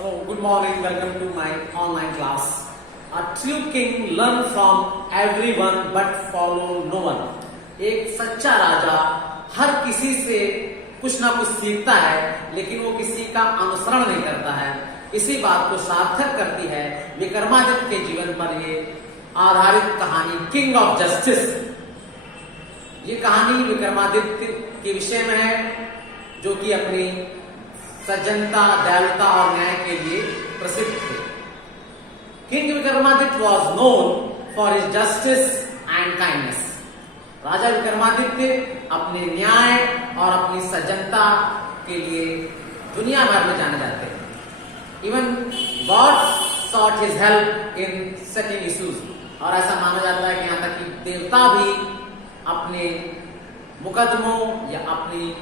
Hello, good morning. Welcome to my online class. A true king learn from everyone but follow no one. एक सच्चा राजा हर किसी से कुछ ना कुछ सीखता है, लेकिन वो किसी का अनुसरण नहीं करता है। इसी बात को सार्थक करती है विक्रमादित्य के जीवन पर ये आधारित कहानी किंग ऑफ जस्टिस। ये कहानी विक्रमादित्य के विषय में है, जो कि अपनी सज्जनता, दयालुता और न्याय के लिए प्रसिद्ध थे। King Vikramaditya was known for his justice and kindness. राजा विक्रमादित्य अपने न्याय और अपनी सज्जनता के लिए दुनिया भर में जाने जाते हैं। Even God sought his help in settling issues, और ऐसा माना जाता है कि यहाँ तक कि देवता भी अपने मुकदमों या अपनी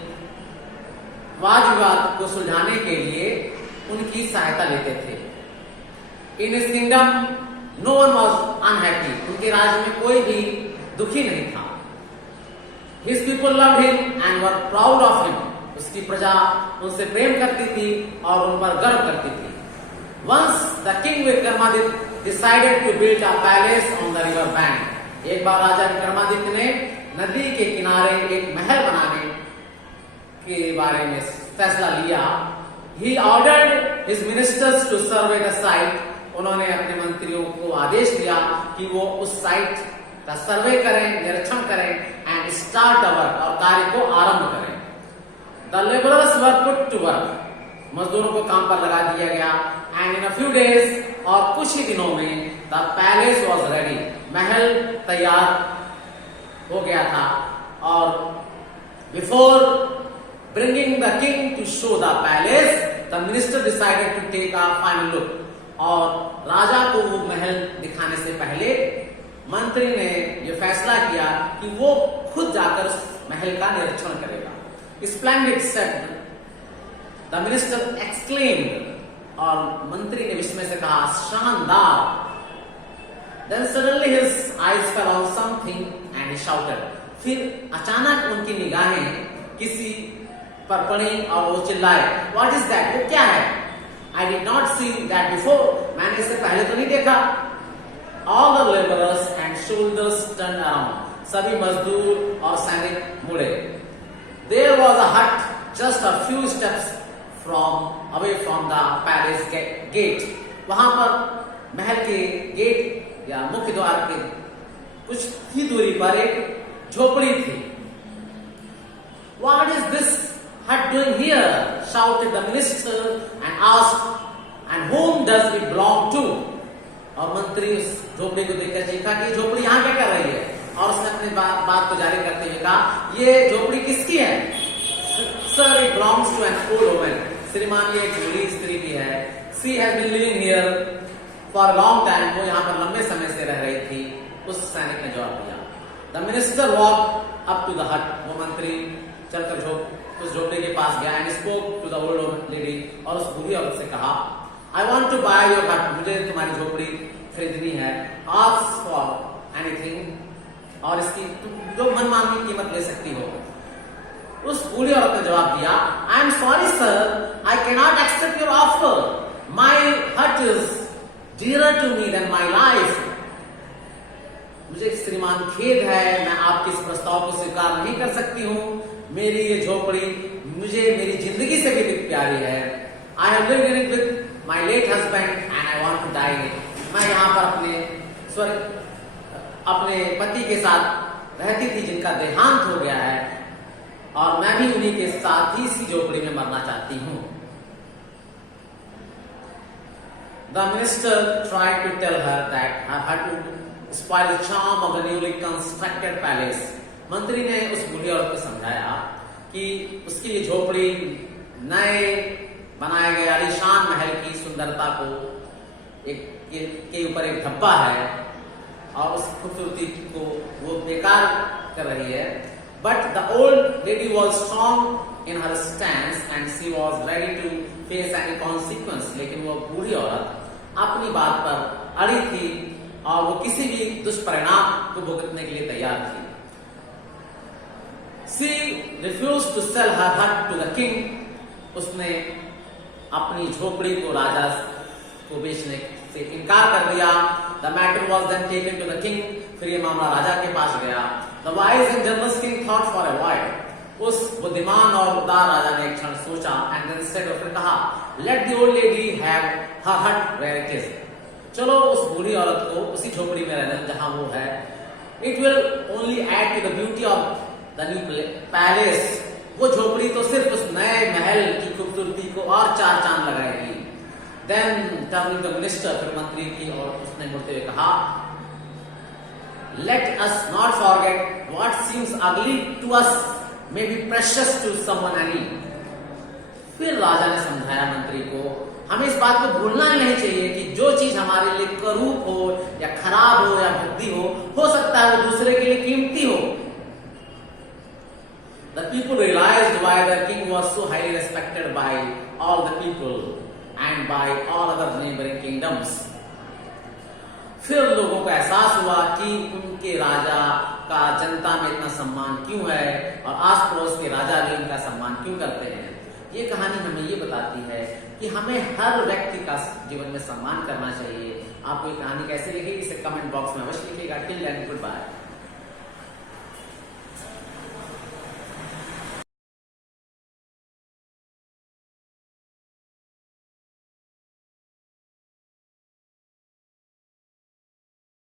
वाद विवाद को सुलझाने के लिए उनकी सहायता लेते थे। In his kingdom no one was unhappy. उनके राज्य में कोई भी दुखी नहीं था। His people loved him and were proud of him. उसकी प्रजा उनसे प्रेम करती थी और उन पर गर्व करती थी। Once the king Vikramaditya decided to build a palace on the river bank. एक बार राजा विक्रमादित्य ने नदी के किनारे एक महल बनाने के बारे में फैसला लिया। He ordered his ministers to survey the site. उन्होंने अपने मंत्रियों को आदेश दिया कि वो उस साइट का सर्वे करें, निरीक्षण करें एंड स्टार्ट द वर्क, और कार्य को आरंभ करें। The laborers were put to work. मजदूरों को काम पर लगा दिया गया। And in a few days, और कुछ ही दिनों में the palace was ready. महल तैयार हो गया था। और before bringing the king to show the palace, the minister decided to take a final look. और राजा को वो महल दिखाने से पहले मंत्री ने ये फैसला किया कि वो खुद जाकर उस महल का निरीक्षण करेगा। Splendid said the minister exclaimed, और मंत्री ने विस्मय से कहा शानदार। Then suddenly his eyes fell on something and he shouted. फिर अचानक उनकी निगाहें किसी पर पड़ी और वो चिल्लाए, What is that? वो क्या है? I did not see that before. मैंने इसे पहले तो नहीं देखा। All the laborers and soldiers turned around. सभी मजदूर और सैनिक मुड़े। There was a hut just a few steps away from the palace gate. वहां पर महल के गेट या मुख्य द्वार के कुछ ही दूरी पर एक झोपड़ी थी। What is this hut doing here? Shouted the minister and asked, and whom does it belong to? और मंत्री उस झोपड़ी को देखकर चीखा कि झोपड़ी यहाँ क्या कर रही है? और उसने अपनी बात को जारी करते हुए कहा, ये झोपड़ी किसकी है? Sir, it belongs to an old woman. श्रीमान, ये एक बूढ़ी स्त्री की है। She has been living here for a long time. वो यहाँ पर लंबे समय से रह रही थी। उस सैनिक ने जवाब दिया। The minister walked up to the hut. वो मंत्री चलकर उस झोपड़ी के पास गया and spoke to the old lady, और उस बूढ़ी औरत से कहा, I want to buy your hut. मुझे तुम्हारी झोपड़ी खरीदनी है। Ask for anything, और इसकी तुम जो मनमानी कीमत ले सकती हो। उस बूढ़ी औरत ने जवाब दिया, I am sorry sir, I cannot accept your offer. My hut is dearer to me than my life. मुझे श्रीमान खेद है, मैं आपके इस प्रस्ताव को स्वीकार नहीं कर सकती हूँ। मेरी ये झोपड़ी मुझे मेरी जिंदगी से भी प्यारी है। I have lived in it with my late husband and I want to die in it. मैं यहाँ पर अपने पति के साथ रहती थी जिनका देहांत हो गया है, और मैं भी उन्हीं के साथ ही इसी झोपड़ी में मरना चाहती हूँ। The minister tried to tell her that her hut would spoil the charm of the newly constructed palace. मंत्री ने उस बूढ़ी औरत को समझाया कि उसकी ये झोपड़ी नए बनाए गए आलीशान महल की सुंदरता को के ऊपर एक धब्बा है, और उस खूबसूरती को वो बेकार कर रही है। But the old lady was strong in her stance and she was ready to face any consequence. लेकिन वो बूढ़ी औरत अपनी बात पर अड़ी थी और वो किसी भी दुष्परिणाम को भुगतने के लिए तैयार थी। She refused to sell her hut to the king. उसने अपनी झोपड़ी को राजा को बेचने से इनकार कर दिया। The matter was then taken to the king, फिर ये मामला राजा के पास गया। The wise and generous king thought for a while, उस बुद्धिमान और उदार राजा ने एक क्षण सोचा, एंड देन सेड, और फिर कहा, let the old lady have her हट वेयर इट इज, चलो उस बूढ़ी औरत को उसी झोपड़ी में रहने जहां वो है। It will only add to the beauty of the new palace, वो झोपड़ी तो सिर्फ उस नए महल की खूबसूरती को और चार चांद लगाएगी। देन टर्निंग द मिनिस्टर, फिर मंत्री की और उसने मुड़ते हुए कहा, let us not forget what seems ugly to us may be precious to someone any. फिर राजा ने समझाया मंत्री को, हमें इस बात को भूलना ही नहीं चाहिए कि जो चीज हमारे लिए करूप हो या खराब हो या भद्दी हो सकता है वो दूसरे के लिए कीमती हो। The people realized why the king was so highly respected by all the people and by all other neighboring kingdoms. फिर लोगों को एहसास हुआ कि उनके राजा का जनता में इतना सम्मान क्यों है और आस पड़ोस के राजा भी उनका सम्मान क्यों करते हैं। ये कहानी हमें ये बताती है कि हमें हर व्यक्ति का जीवन में सम्मान करना चाहिए। आपको ये कहानी कैसे लगी इसे कमेंट बॉक्स में अवश्य लिखिएगा। Till then good bye.